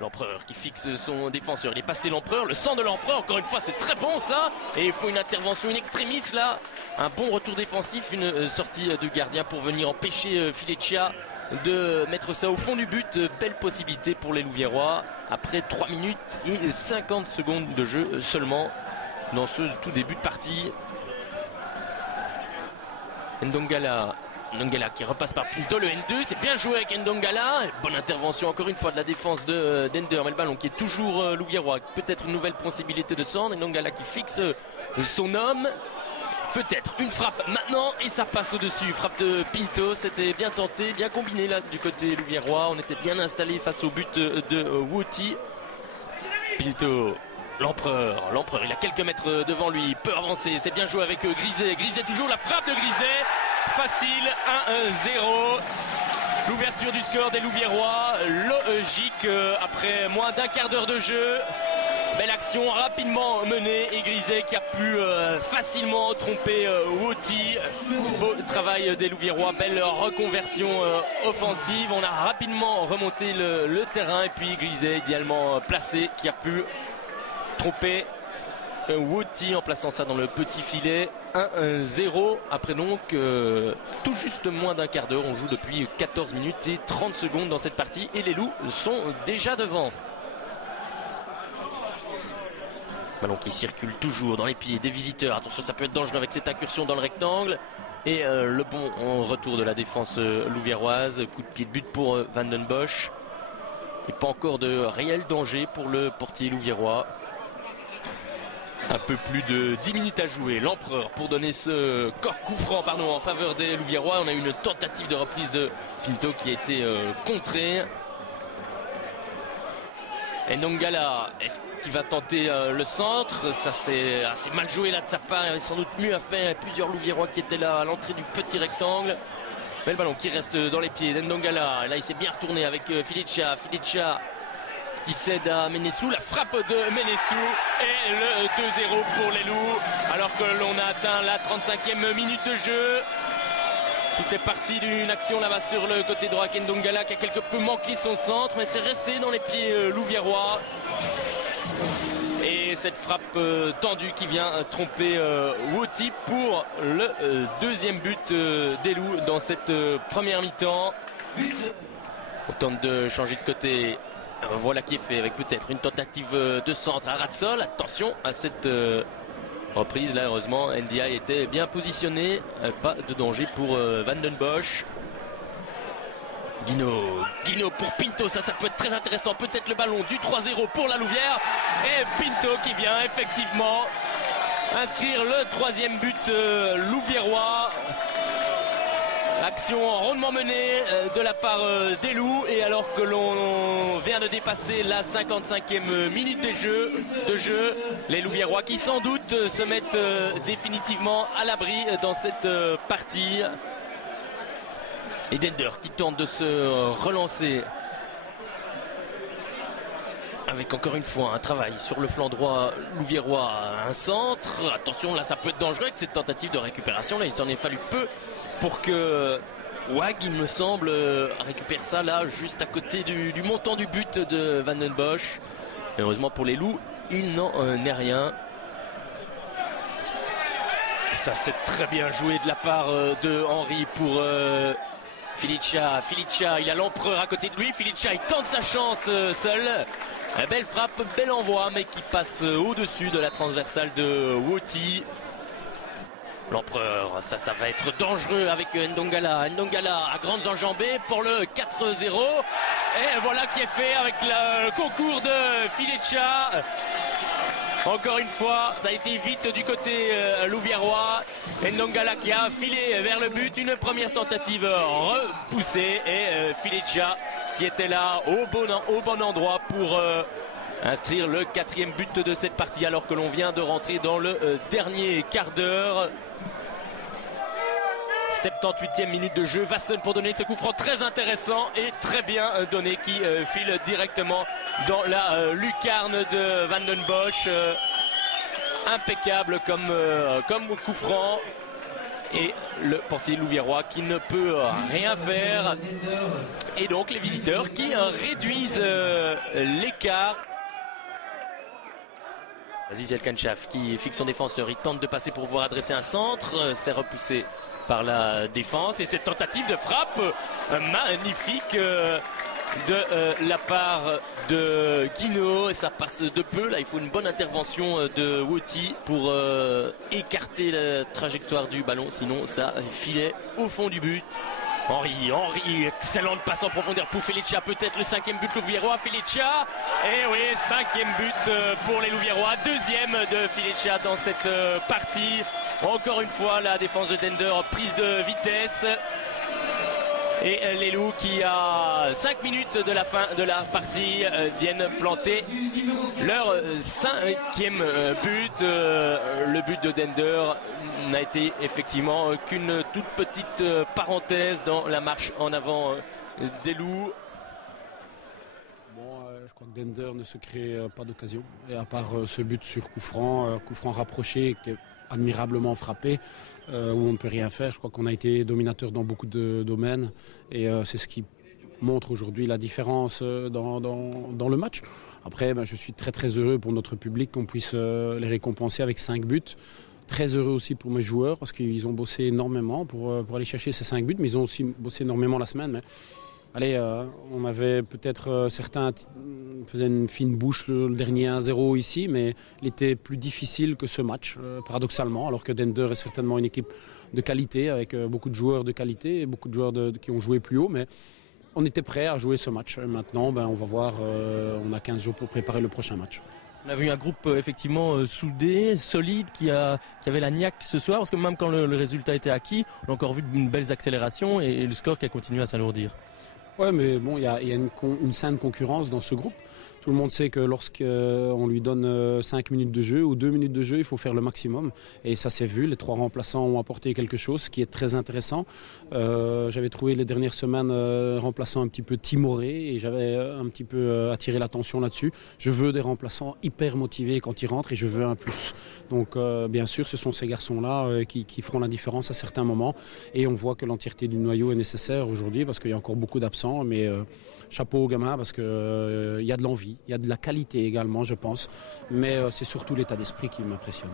L'Empereur qui fixe son défenseur, il est passé l'Empereur, le sang de l'Empereur, encore une fois c'est très bon ça. Et il faut une intervention in extremis là, un bon retour défensif, une sortie de gardien pour venir empêcher Filicia de mettre ça au fond du but. Belle possibilité pour les Louviérois après 3 minutes et 50 secondes de jeu seulement dans ce tout début de partie. Ndongala qui repasse par Pinto, le N2, c'est bien joué avec Ndongala. Bonne intervention encore une fois de la défense d'Ender, mais le ballon qui est toujours Louviérois. Peut-être une nouvelle possibilité de centre. Ndongala qui fixe son homme. Peut-être une frappe maintenant et ça passe au-dessus. Frappe de Pinto, c'était bien tenté, bien combiné là du côté Louviérois. On était bien installé face au but de Wouti. Pinto. L'Empereur, il a quelques mètres devant lui, il peut avancer, c'est bien joué avec Griset. Griset toujours, la frappe de Griset, facile, 1-0. L'ouverture du score des Louviérois, logique après moins d'un quart d'heure de jeu. Belle action rapidement menée et Griset qui a pu facilement tromper Wouti. Beau travail des Louviérois, belle reconversion offensive. On a rapidement remonté le terrain et puis Griset idéalement placé qui a pu tromper Wouti en plaçant ça dans le petit filet. 1-0 après donc tout juste moins d'un quart d'heure. On joue depuis 14 minutes et 30 secondes dans cette partie et les Loups sont déjà devant. Ballon qui circule toujours dans les pieds des visiteurs. Attention, ça peut être dangereux avec cette incursion dans le rectangle. Et le bon retour de la défense louviéroise. Coup de pied de but pour Van den Bosch. Et pas encore de réel danger pour le portier louviérois. Un peu plus de 10 minutes à jouer. L'Empereur pour donner ce coup franc en faveur des Louviérois. On a eu une tentative de reprise de Pinto qui a été contrée. Et Ndongala, est-ce qu'il va tenter le centre? Ça c'est assez mal joué là de sa part. Il y avait sans doute mieux à faire. Plusieurs Louviérois qui étaient là à l'entrée du petit rectangle. Mais le ballon qui reste dans les pieds d'Ndongala. Là il s'est bien retourné avec Filicia. Filicia qui cède à Ménessou, la frappe de Ménessou et le 2-0 pour les Loups alors que l'on a atteint la 35e minute de jeu. Tout est parti d'une action là-bas sur le côté droit, Ndongala qui a quelque peu manqué son centre mais c'est resté dans les pieds louviérois. Et cette frappe tendue qui vient tromper Wouti pour le deuxième but des Loups dans cette première mi-temps. On tente de changer de côté. Voilà qui est fait avec peut-être une tentative de centre à ras de sol. Attention à cette reprise là, heureusement NDI était bien positionné, pas de danger pour Van den Bosch. Guino pour Pinto, ça peut être très intéressant, peut-être le ballon du 3-0 pour la Louvière et Pinto qui vient effectivement inscrire le troisième but louviérois. Action rondement menée de la part des Loups et alors que l'on vient de dépasser la 55e minute de jeu, les Louviérois qui sans doute se mettent définitivement à l'abri dans cette partie. Et Dender qui tente de se relancer avec encore une fois un travail sur le flanc droit louviérois, un centre. Attention là ça peut être dangereux avec cette tentative de récupération, là il s'en est fallu peu pour que Wag, il me semble, récupère ça là juste à côté du montant du but de Van den Bosch. Heureusement pour les Loups, il n'en est rien. Ça c'est très bien joué de la part de Henry pour Filicia. Filicia, il a l'Empereur à côté de lui. Filicia, il tente sa chance seul. Belle frappe, bel envoi, mais qui passe au-dessus de la transversale de Wouti. L'Empereur, ça va être dangereux avec Ndongala. Ndongala à grandes enjambées pour le 4-0. Et voilà qui est fait avec le concours de Filicia. Encore une fois, ça a été vite du côté louviérois. Ndongala qui a filé vers le but. Une première tentative repoussée. Et Filicia qui était là au bon endroit pour inscrire le 4e but de cette partie. Alors que l'on vient de rentrer dans le dernier quart d'heure. 78e minute de jeu, Vassen pour donner ce coup franc très intéressant et très bien donné qui file directement dans la lucarne de Van den Bosch. Impeccable comme coup franc. Et le portier louviérois qui ne peut rien faire. Et donc les visiteurs qui réduisent l'écart. Aziz El Kanchaf qui fixe son défenseur, il tente de passer pour pouvoir adresser un centre, c'est repoussé par la défense et cette tentative de frappe magnifique de la part de Guinaud, et ça passe de peu. Là il faut une bonne intervention de Woti pour écarter la trajectoire du ballon, sinon ça filait au fond du but. Henry, excellente passe en profondeur pour Felicia, peut-être le 5e but louviérois. Felicia, et oui, 5e but pour les Louviérois, 2e de Felicia dans cette partie. Encore une fois la défense de Dender prise de vitesse. Et les Loups qui à 5 minutes de la fin de la partie viennent planter leur 5e but. Le but de Dender n'a été effectivement qu'une toute petite parenthèse dans la marche en avant des Loups. Je crois que Dender ne se crée pas d'occasion. Et à part ce but sur coup franc rapproché qui est admirablement frappé, où on ne peut rien faire. Je crois qu'on a été dominateur dans beaucoup de domaines et c'est ce qui montre aujourd'hui la différence dans le match. Après, je suis très très heureux pour notre public qu'on puisse les récompenser avec 5 buts. Très heureux aussi pour mes joueurs parce qu'ils ont bossé énormément pour aller chercher ces 5 buts, mais ils ont aussi bossé énormément la semaine. Mais allez, on avait peut-être certains faisaient une fine bouche le dernier 1-0 ici, mais il était plus difficile que ce match, paradoxalement, alors que Dender est certainement une équipe de qualité, avec beaucoup de joueurs de qualité et beaucoup de joueurs qui ont joué plus haut, mais on était prêt à jouer ce match. Maintenant, on va voir, on a 15 jours pour préparer le prochain match. On a vu un groupe effectivement soudé, solide, qui avait la niaque ce soir, parce que même quand le résultat était acquis, on a encore vu une belle accélération et le score qui a continué à s'alourdir. Ouais, mais bon, il y a une saine concurrence dans ce groupe. Tout le monde sait que lorsqu'on lui donne 5 minutes de jeu ou 2 minutes de jeu, il faut faire le maximum. Et ça s'est vu, les 3 remplaçants ont apporté quelque chose qui est très intéressant. J'avais trouvé les dernières semaines remplaçants un petit peu timorés et j'avais un petit peu attiré l'attention là-dessus. Je veux des remplaçants hyper motivés quand ils rentrent et je veux un plus. Donc bien sûr, ce sont ces garçons-là qui feront la différence à certains moments. Et on voit que l'entièreté du noyau est nécessaire aujourd'hui parce qu'il y a encore beaucoup d'absents. Mais chapeau aux gamins parce qu'il y a de l'envie. Il y a de la qualité également, je pense, mais c'est surtout l'état d'esprit qui m'impressionne.